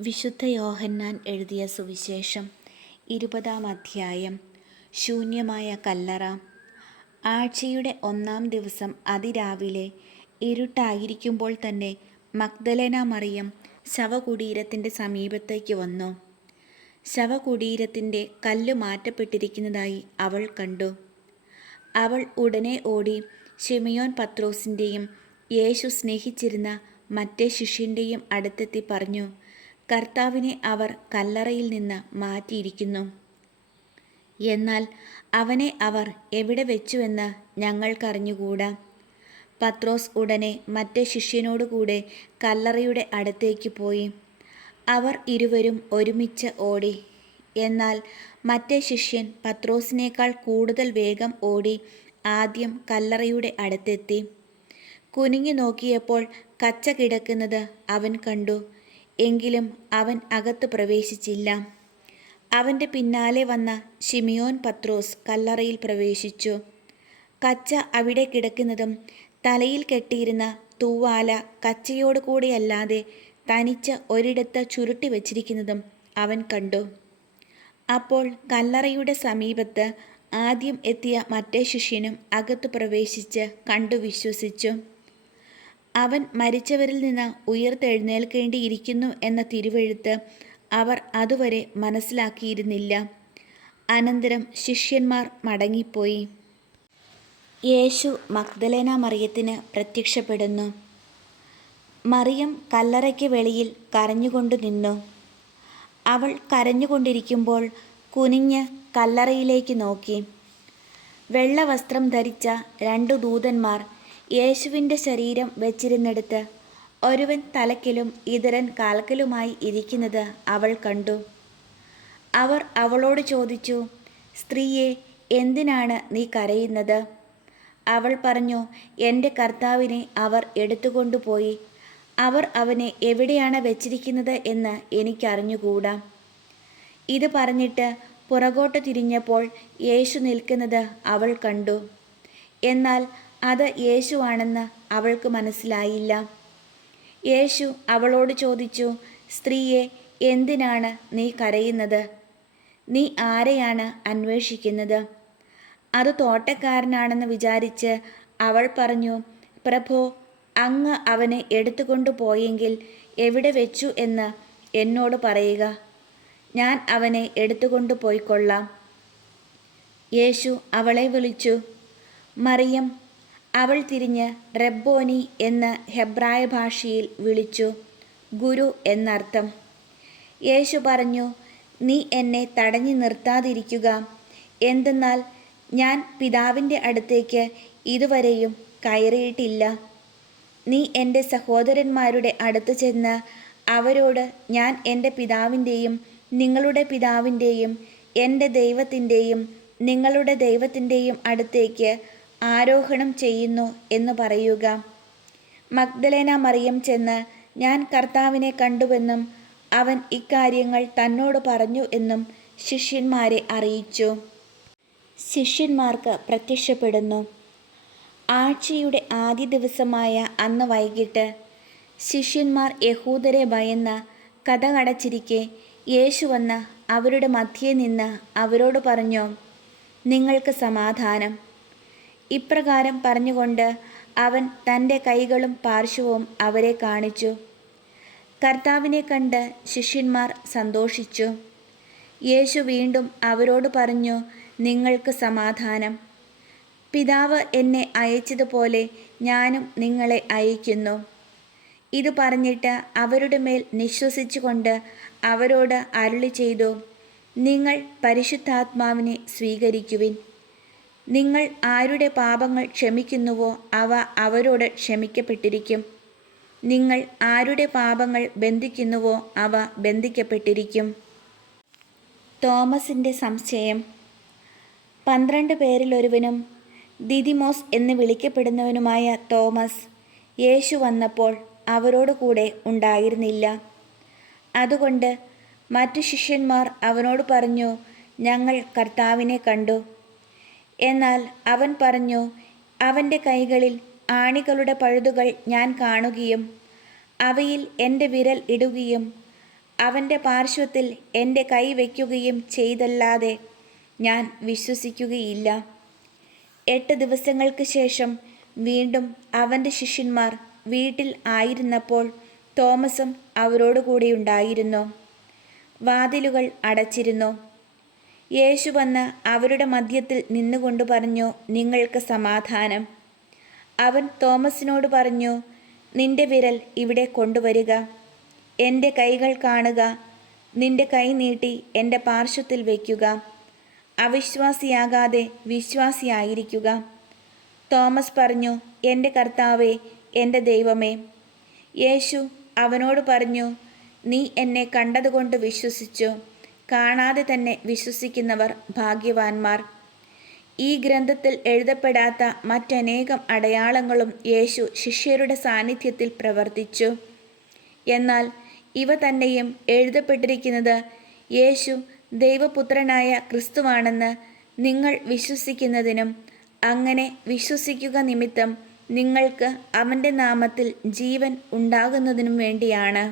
വിശുദ്ധ യോഹന്നാൻ എഴുതിയ സുവിശേഷം 20-ാം അധ്യായം. ശൂന്യമായ കല്ലറ. ആഴ്ചയുടെ 1-ാം ദിവസം അതിരാവിലെ ഇരുട്ടായിരിക്കുമ്പോൾ തന്നെ മഗ്ദലേന മറിയം ശവകുടീരത്തിൻ്റെ സമീപത്തേക്ക് വന്നു. ശവകുടീരത്തിൻ്റെ കല്ല് മാറ്റപ്പെട്ടിരിക്കുന്നതായി അവൾ കണ്ടു. അവൾ ഉടനെ ഓടി ശിമയോൻ പത്രോസിൻ്റെയും യേശു സ്നേഹിച്ചിരുന്ന മറ്റേ ശിഷ്യൻ്റെയും അടുത്തെത്തി പറഞ്ഞു, കർത്താവിനെ അവർ കല്ലറയിൽ നിന്ന് മാറ്റിയിരിക്കുന്നു. എന്നാൽ അവനെ അവർ എവിടെ വെച്ചുവെന്ന് ഞങ്ങൾക്കറിഞ്ഞുകൂടാ. പത്രോസ് ഉടനെ മറ്റേ ശിഷ്യനോടുകൂടെ കല്ലറയുടെ അടുത്തേക്ക് പോയി. അവർ ഇരുവരും ഒരുമിച്ച് ഓടി. എന്നാൽ മറ്റേ ശിഷ്യൻ പത്രോസിനേക്കാൾ കൂടുതൽ വേഗം ഓടി ആദ്യം കല്ലറയുടെ അടുത്തെത്തി. കുനിഞ്ഞു നോക്കിയപ്പോൾ കച്ച കിടക്കുന്നത് അവൻ കണ്ടു. എങ്കിലും അവൻ അകത്ത് പ്രവേശിച്ചില്ല. അവൻ്റെ പിന്നാലെ വന്ന ശിമയോൻ പത്രോസ് കല്ലറയിൽ പ്രവേശിച്ചു. കച്ച അവിടെ കിടക്കുന്നതും തലയിൽ കെട്ടിയിരുന്ന തൂവാല കച്ചയോട് കൂടിയല്ലാതെ തനിച്ച് ഒരിടത്ത് ചുരുട്ടി വച്ചിരിക്കുന്നതും അവൻ കണ്ടു. അപ്പോൾ കല്ലറയുടെ സമീപത്ത് ആദ്യം എത്തിയ മറ്റേ ശിഷ്യനും അകത്ത് പ്രവേശിച്ച് കണ്ടു വിശ്വസിച്ചു. അവൻ മരിച്ചവരിൽ നിന്ന് ഉയർത്തെഴുന്നേൽക്കേണ്ടിയിരിക്കുന്നു എന്ന തിരുവെഴുത്ത് അവർ അതുവരെ മനസ്സിലാക്കിയിരുന്നില്ല. അനന്തരം ശിഷ്യന്മാർ മടങ്ങിപ്പോയി. യേശു മഗ്ദലേന മറിയത്തിന് പ്രത്യക്ഷപ്പെടുന്നു. മറിയം കല്ലറയ്ക്ക് വെളിയിൽ കരഞ്ഞുകൊണ്ടു നിന്നു. അവൾ കരഞ്ഞുകൊണ്ടിരിക്കുമ്പോൾ കുനിഞ്ഞ് കല്ലറയിലേക്ക് നോക്കി. വെള്ളവസ്ത്രം ധരിച്ച 2 ദൂതന്മാർ യേശുവിൻ്റെ ശരീരം വെച്ചിരുന്നിടത്ത് ഒരുവൻ തലക്കിലും ഇതരൻ കാൽക്കലുമായി ഇരിക്കുന്നത് അവൾ കണ്ടു. അവർ അവളോട് ചോദിച്ചു, സ്ത്രീയെ, എന്തിനാണ് നീ കരയുന്നത്? അവൾ പറഞ്ഞു, എൻ്റെ കർത്താവിനെ അവർ എടുത്തുകൊണ്ടുപോയി. അവർ അവനെ എവിടെയാണ് വെച്ചിരിക്കുന്നത് എന്ന് എനിക്കറിഞ്ഞുകൂടാ. ഇത് പറഞ്ഞിട്ട് പുറകോട്ട് തിരിഞ്ഞപ്പോൾ യേശു നിൽക്കുന്നത് അവൾ കണ്ടു. എന്നാൽ അത് യേശുവാണെന്ന് അവൾക്ക് മനസ്സിലായില്ല. യേശു അവളോട് ചോദിച്ചു, സ്ത്രീയെ, എന്തിനാണ് നീ കരയുന്നത്? നീ ആരെയാണ് അന്വേഷിക്കുന്നത്? അത് തോട്ടക്കാരനാണെന്ന് വിചാരിച്ച് അവൾ പറഞ്ഞു, പ്രഭോ, അങ്ങ് അവനെ എടുത്തുകൊണ്ടു പോയെങ്കിൽ എവിടെ വെച്ചു എന്ന് എന്നോട് പറയുക. ഞാൻ അവനെ എടുത്തുകൊണ്ടു പോയിക്കൊള്ളാം. യേശു അവളെ വിളിച്ചു, മറിയം. അവൾ തിരിഞ്ഞ് റബ്ബോനി എന്ന് ഹെബ്രായ ഭാഷയിൽ വിളിച്ചു, ഗുരു എന്നർത്ഥം. യേശു പറഞ്ഞു, നീ എന്നെ തടഞ്ഞു നിർത്താതിരിക്കുക. എന്തെന്നാൽ ഞാൻ പിതാവിൻ്റെ അടുത്തേക്ക് ഇതുവരെയും കയറിയിട്ടില്ല. നീ എൻ്റെ സഹോദരന്മാരുടെ അടുത്ത് ചെന്ന് അവരോട് ഞാൻ എൻ്റെ പിതാവിൻ്റെയും നിങ്ങളുടെ പിതാവിൻ്റെയും എൻ്റെ ദൈവത്തിൻ്റെയും നിങ്ങളുടെ ദൈവത്തിൻ്റെയും അടുത്തേക്ക് ആരോഹണം ചെയ്യുന്നു എന്ന് പറയുക. മഗ്ദലേന മറിയം ചെന്ന് ഞാൻ കർത്താവിനെ കണ്ടുവെന്നും അവൻ ഇക്കാര്യങ്ങൾ തന്നോട് പറഞ്ഞു എന്നും ശിഷ്യന്മാരെ അറിയിച്ചു. ശിഷ്യന്മാർക്ക് പ്രത്യക്ഷപ്പെടുന്നു. ആഴ്ചയുടെ ആദ്യ ദിവസമായ അന്ന് വൈകിട്ട് ശിഷ്യന്മാർ യഹൂദരെ ഭയന്ന് കതകടച്ചിരിക്കെ യേശു വന്ന് അവരുടെ മധ്യേ നിന്ന് അവരോട് പറഞ്ഞു, നിങ്ങൾക്ക് സമാധാനം. ഇപ്രകാരം പറഞ്ഞുകൊണ്ട് അവൻ തൻ്റെ കൈകളും പാർശ്വവും അവരെ കാണിച്ചു. കർത്താവിനെ കണ്ട് ശിഷ്യന്മാർ സന്തോഷിച്ചു. യേശു വീണ്ടും അവരോട് പറഞ്ഞു, നിങ്ങൾക്ക് സമാധാനം. പിതാവ് എന്നെ അയച്ചതുപോലെ ഞാനും നിങ്ങളെ അയക്കുന്നു. ഇത് പറഞ്ഞിട്ട് അവരുടെ മേൽ നിശ്വസിച്ചുകൊണ്ട് അവരോട് അരുളി ചെയ്തു, നിങ്ങൾ പരിശുദ്ധാത്മാവിനെ സ്വീകരിക്കുവിൻ. നിങ്ങൾ ആരുടെ പാപങ്ങൾ ക്ഷമിക്കുന്നുവോ അവ അവരോട് ക്ഷമിക്കപ്പെട്ടിരിക്കും. നിങ്ങൾ ആരുടെ പാപങ്ങൾ ബന്ധിക്കുന്നുവോ അവ ബന്ധിക്കപ്പെട്ടിരിക്കും. തോമസിൻ്റെ സംശയം. 12 പേരിലൊരുവനും ദിദിമോസ് എന്ന് വിളിക്കപ്പെടുന്നവനുമായ തോമസ് യേശു വന്നപ്പോൾ അവരോട് കൂടെ ഉണ്ടായിരുന്നില്ല. അതുകൊണ്ട് മറ്റു ശിഷ്യന്മാർ അവനോട് പറഞ്ഞു, ഞങ്ങൾ കർത്താവിനെ കണ്ടു. എന്നാൽ അവൻ പറഞ്ഞു, അവൻ്റെ കൈകളിൽ ആണികളുടെ പഴുതുകൾ ഞാൻ കാണുകയും അവയിൽ എൻ്റെ വിരൽ ഇടുകയും അവൻ്റെ പാർശ്വത്തിൽ എൻ്റെ കൈ വയ്ക്കുകയും ചെയ്തല്ലാതെ ഞാൻ വിശ്വസിക്കുകയില്ല. 8 ദിവസങ്ങൾക്ക് ശേഷം വീണ്ടും അവൻ്റെ ശിഷ്യന്മാർ വീട്ടിൽ ആയിരുന്നപ്പോൾ തോമസും അവരോടുകൂടി ഉണ്ടായിരുന്നു. വാതിലുകൾ അടച്ചിരുന്നു. യേശു വന്ന് അവരുടെ മധ്യത്തിൽ നിന്നുകൊണ്ട് പറഞ്ഞു, നിങ്ങൾക്ക് സമാധാനം. അവൻ തോമസിനോട് പറഞ്ഞു, നിന്റെ വിരൽ ഇവിടെ കൊണ്ടുവരിക, എൻ്റെ കൈകൾ കാണുക, നിന്റെ കൈ നീട്ടി എൻ്റെ പാർശ്വത്തിൽ വയ്ക്കുക. അവിശ്വാസിയാകാതെ വിശ്വാസിയായിരിക്കുക. തോമസ് പറഞ്ഞു, എൻ്റെ കർത്താവേ, എൻ്റെ ദൈവമേ. യേശു അവനോട് പറഞ്ഞു, നീ എന്നെ കണ്ടതുകൊണ്ട് വിശ്വസിച്ചു. കാണാതെ തന്നെ വിശ്വസിക്കുന്നവർ ഭാഗ്യവാന്മാർ. ഈ ഗ്രന്ഥത്തിൽ എഴുതപ്പെടാത്ത മറ്റനേകം അടയാളങ്ങളും യേശു ശിഷ്യരുടെ സാന്നിധ്യത്തിൽ പ്രവർത്തിച്ചു. എന്നാൽ ഇവ തന്നെയും എഴുതപ്പെട്ടിരിക്കുന്നത് യേശു ദൈവപുത്രനായ ക്രിസ്തുവാണെന്ന് നിങ്ങൾ വിശ്വസിക്കുന്നതിനും അങ്ങനെ വിശ്വസിക്കുക നിമിത്തം നിങ്ങൾക്ക് അവൻ്റെ നാമത്തിൽ ജീവൻ ഉണ്ടാകുന്നതിനും വേണ്ടിയാണ്.